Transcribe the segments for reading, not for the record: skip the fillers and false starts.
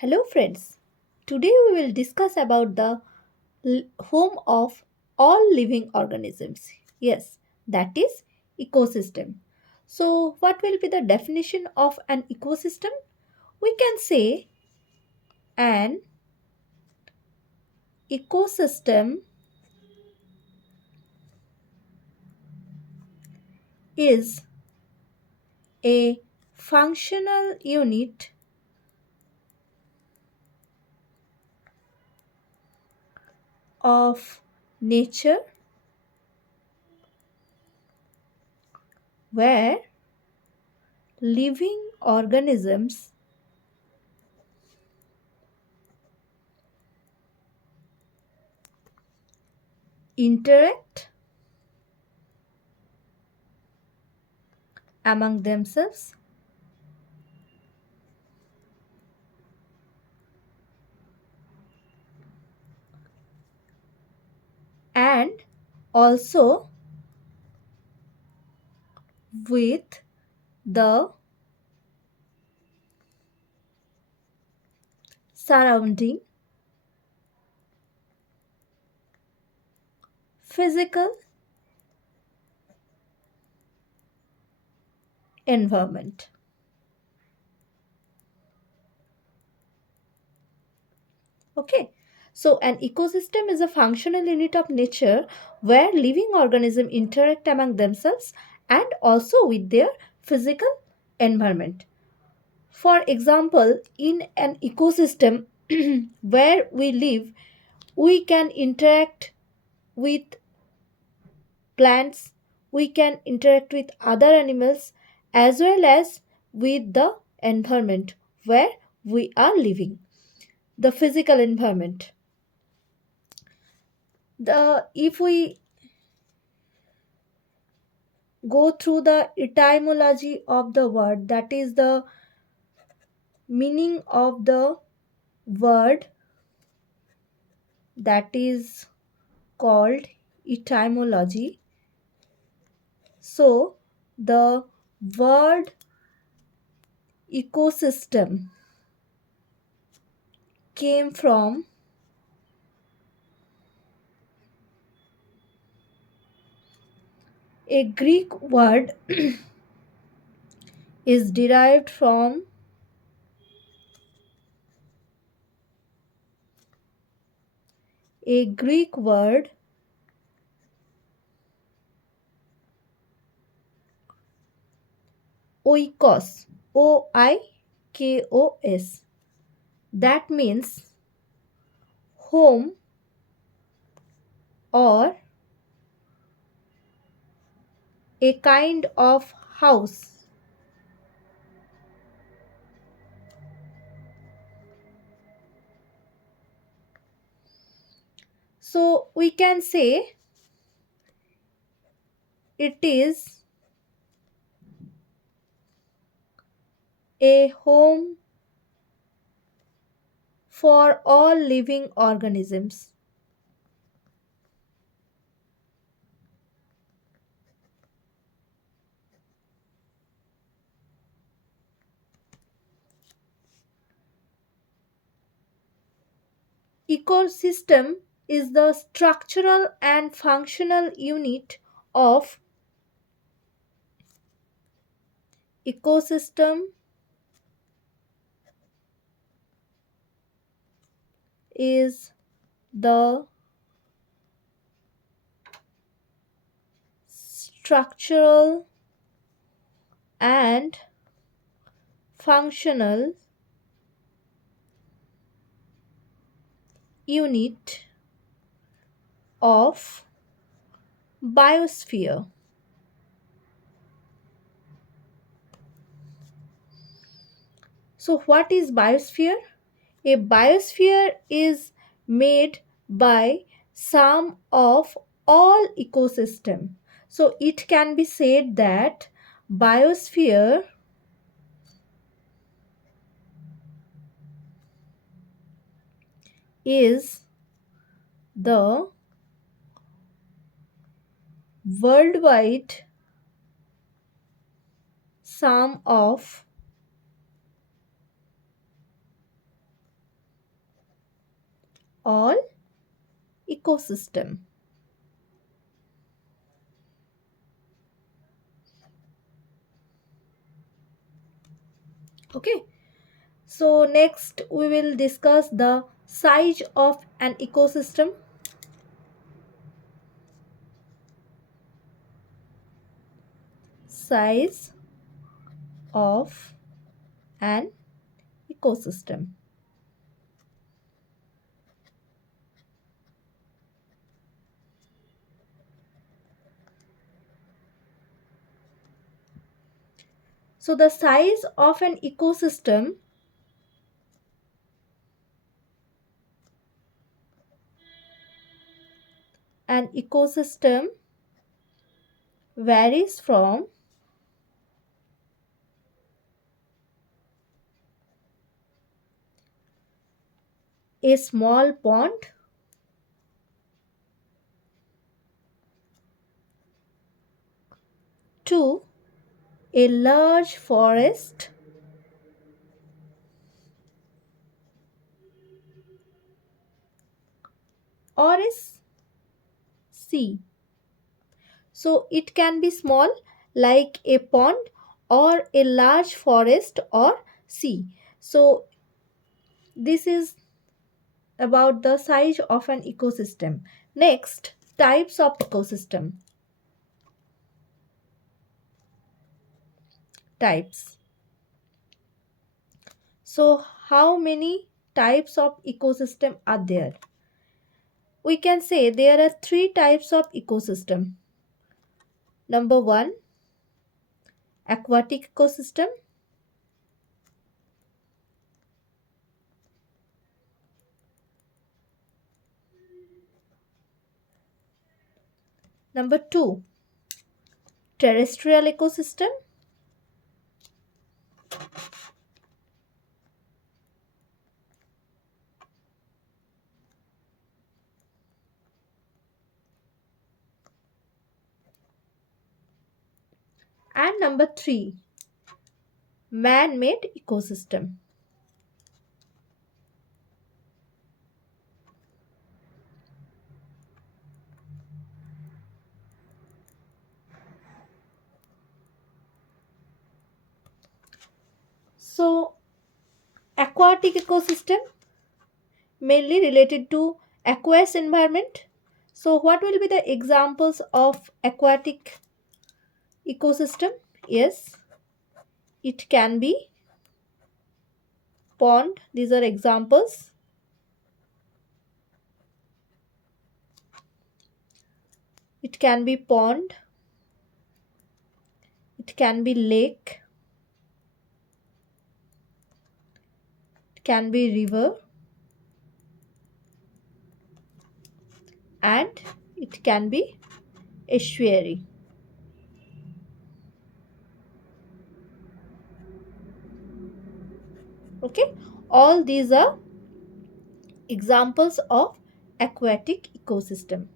Hello friends. Today we will discuss about the home of all living organisms. Yes, that is ecosystem. So what will be the definition of an ecosystem? We can say an ecosystem is a functional unit of nature where living organisms interact among themselves and also with the surrounding physical environment. Okay, so an ecosystem is a functional unit of nature where living organisms interact among themselves and also with their physical environment. For example, in an ecosystem where we live, we can interact with plants, we can interact with other animals as well as with the environment where we are living, the physical environment. The if we go through the etymology of the word, that is the meaning of the word, that is called etymology. So the word ecosystem came from a Greek word is derived from a Greek word oikos, oikos, that means home or a kind of house. So we can say it is a home for all living organisms. Ecosystem is the structural and functional unit of ecosystem is the structural and functional unit of biosphere. So what is biosphere? A biosphere is made by sum of all ecosystem. So it can be said that biosphere is the worldwide sum of all ecosystem. Okay, so next we will discuss the size of an ecosystem. Size of an ecosystem. So the size of an ecosystem varies from a small pond to a large forest or a sea. So it can be small like a pond or a large forest or sea. So this is about the size of an ecosystem. Next, types of ecosystem. Types. So how many types of ecosystem are there? We can say there are three types of ecosystem. Number one, aquatic ecosystem. Number two, terrestrial ecosystem. And number three, man-made ecosystem. So aquatic ecosystem mainly related to aqueous environment. So what will be the examples of aquatic ecosystem? Yes, it can be pond. These are examples. It can be pond. It can be lake. It can be river. And it can be estuary. Okay, all these are examples of aquatic ecosystem.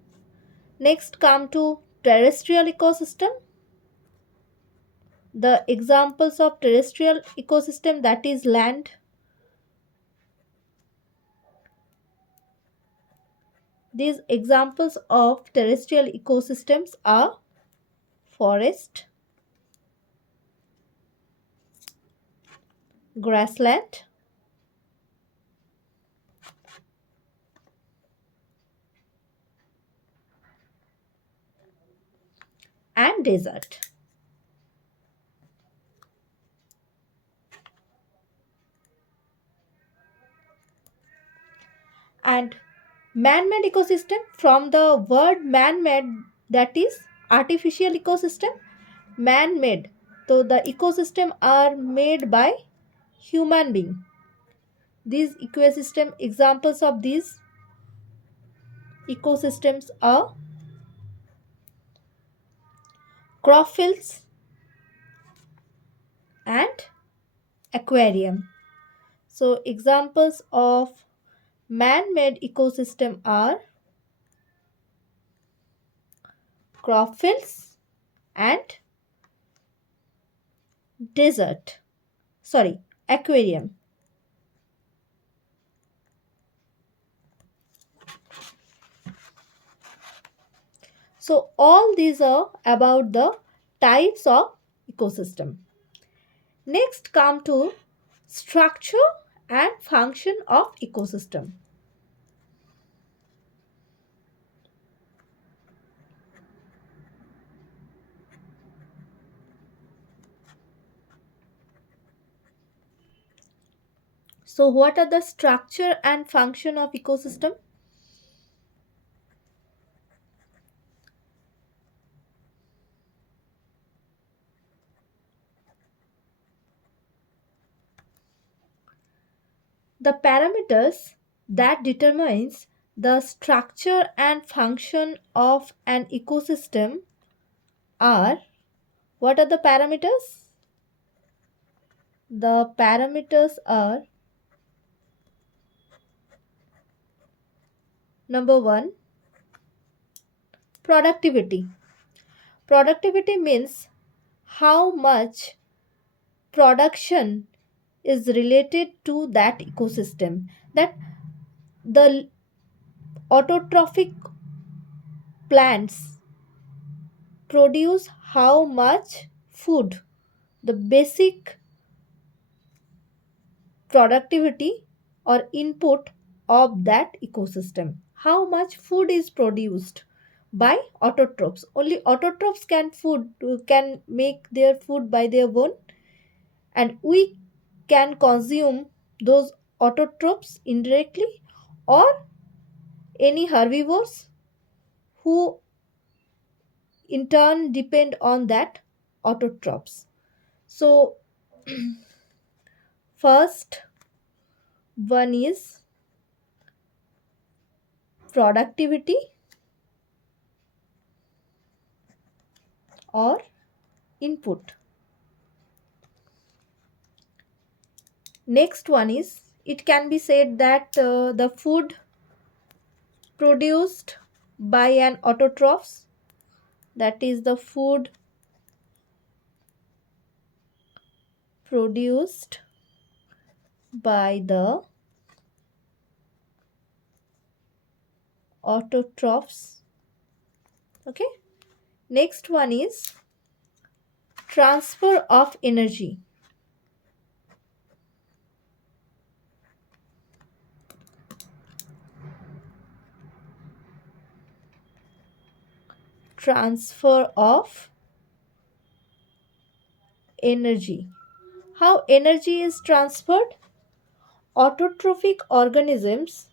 Next come to terrestrial ecosystem. The examples of terrestrial ecosystem, that is land. These examples of terrestrial ecosystems are forest, grassland, and desert. And man-made ecosystem, from the word man-made, that is artificial ecosystem. Man-made, so the ecosystem are made by human being. These ecosystem, examples of these ecosystems are crop fields and aquarium. So examples of man-made ecosystem are crop fields and desert. Sorry, aquarium. So all these are about the types of ecosystem. Next come to structure and function of ecosystem. So what are the structure and function of ecosystem? The parameters that determines the structure and function of an ecosystem are, what are the parameters? The parameters are: number 1, productivity. Productivity means how much production is related to that ecosystem. That the autotrophic plants produce how much food, the basic productivity or input of that ecosystem. How much food is produced by autotrophs? Only autotrophs can make their food by their own, and we can consume those autotrophs indirectly, or any herbivores who in turn depend on that autotrophs. So first one is productivity or input. Next one is, it can be said that the food produced by an autotrophs, that is the food produced by the autotrophs. Okay. Next one is transfer of energy. Transfer of energy. How energy is transferred? Autotrophic organisms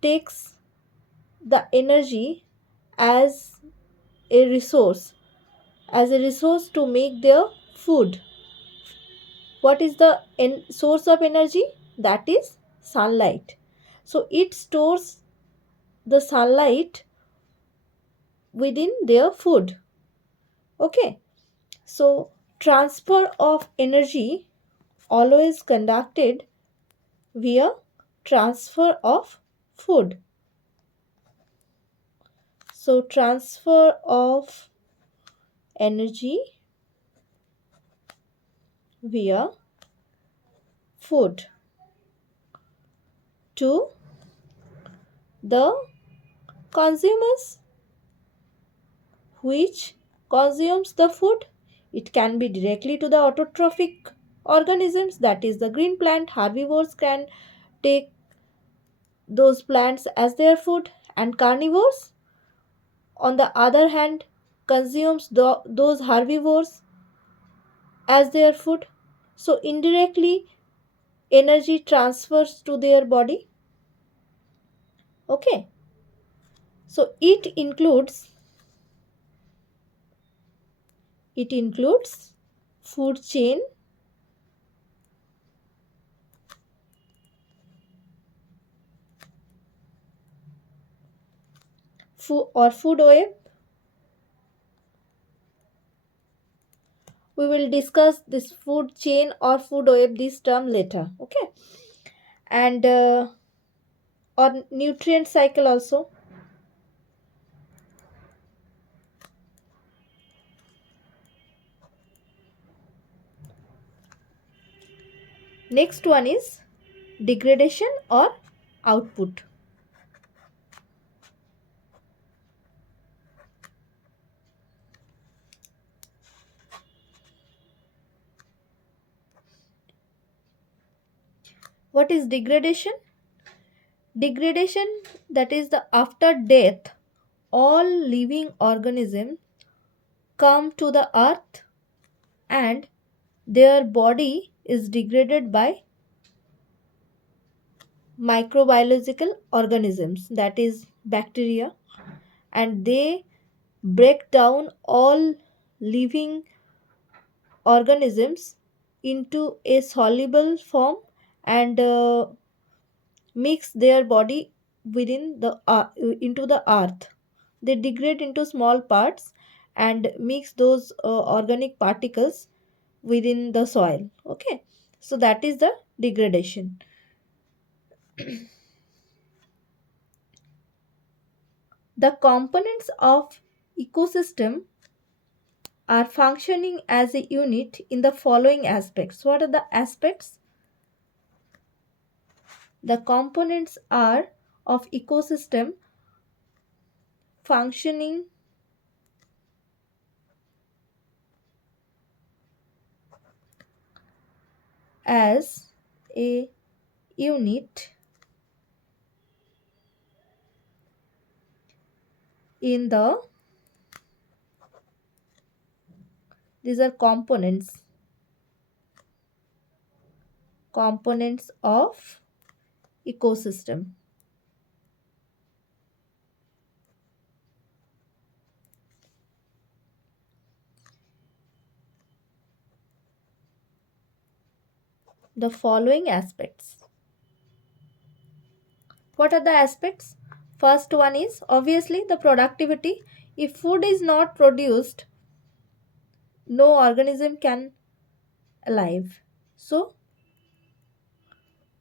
takes the energy as as a resource to make their food. What is the source of energy? That is sunlight. So it stores the sunlight within their food. Okay. So transfer of energy always conducted via transfer of food. So transfer of energy via food to the consumers which consumes the food. It can be directly to the autotrophic organisms, that is the green plant. Herbivores can take those plants as their food, and carnivores on the other hand consumes those herbivores as their food. So indirectly energy transfers to their body. Okay. So it includes food chain, food web. We will discuss this food chain or food web, this term, later. Okay. And or nutrient cycle also. Next one is degradation or output. What is degradation? Degradation, that is the after death, all living organisms come to the earth and their body is degraded by microbiological organisms, that is bacteria, and they break down all living organisms into a soluble form and mix their body within the into the earth. They degrade into small parts and mix those organic particles within the soil. Okay, so that is the degradation. The components of ecosystem are functioning as a unit in the following aspects. What are the aspects? The components are of ecosystem functioning as a unit in the, these are components of ecosystem. The following aspects. What are the aspects? First one is obviously the productivity. If food is not produced, no organism can alive. So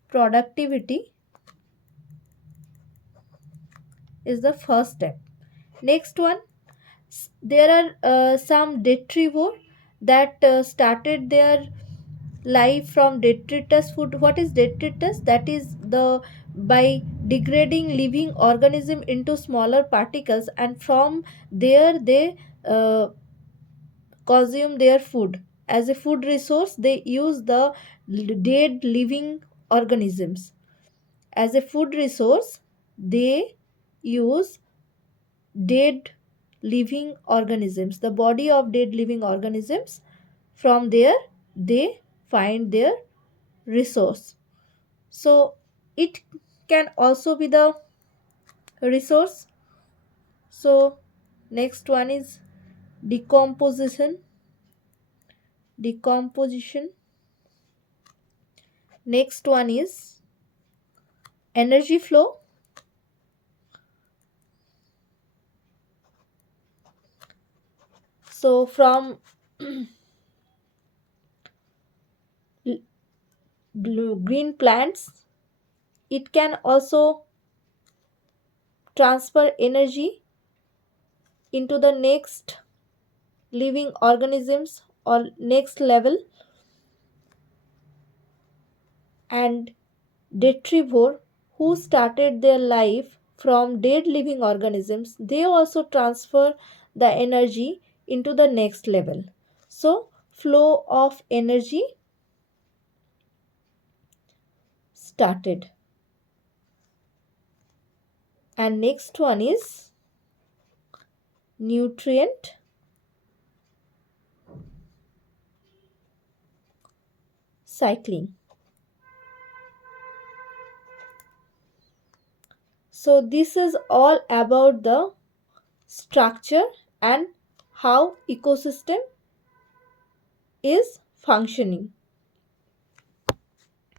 productivity is the first step. Next one, there are some detrivore that started their life from detritus food. What is detritus? That is the, by degrading living organism into smaller particles, and from there they uh, consume their food. As a food resource, they use the dead living organisms. As a food resource, they use dead living organisms, the body of dead living organisms. From there they find their resource. So it can also be the resource. So next one is decomposition. Next one is energy flow. So from green plants, it can also transfer energy into the next living organisms or next level. And detrivore, who started their life from dead living organisms, they also transfer the energy into the next level. So flow of energy started. And next one is nutrient cycling. So this is all about the structure and how ecosystem is functioning.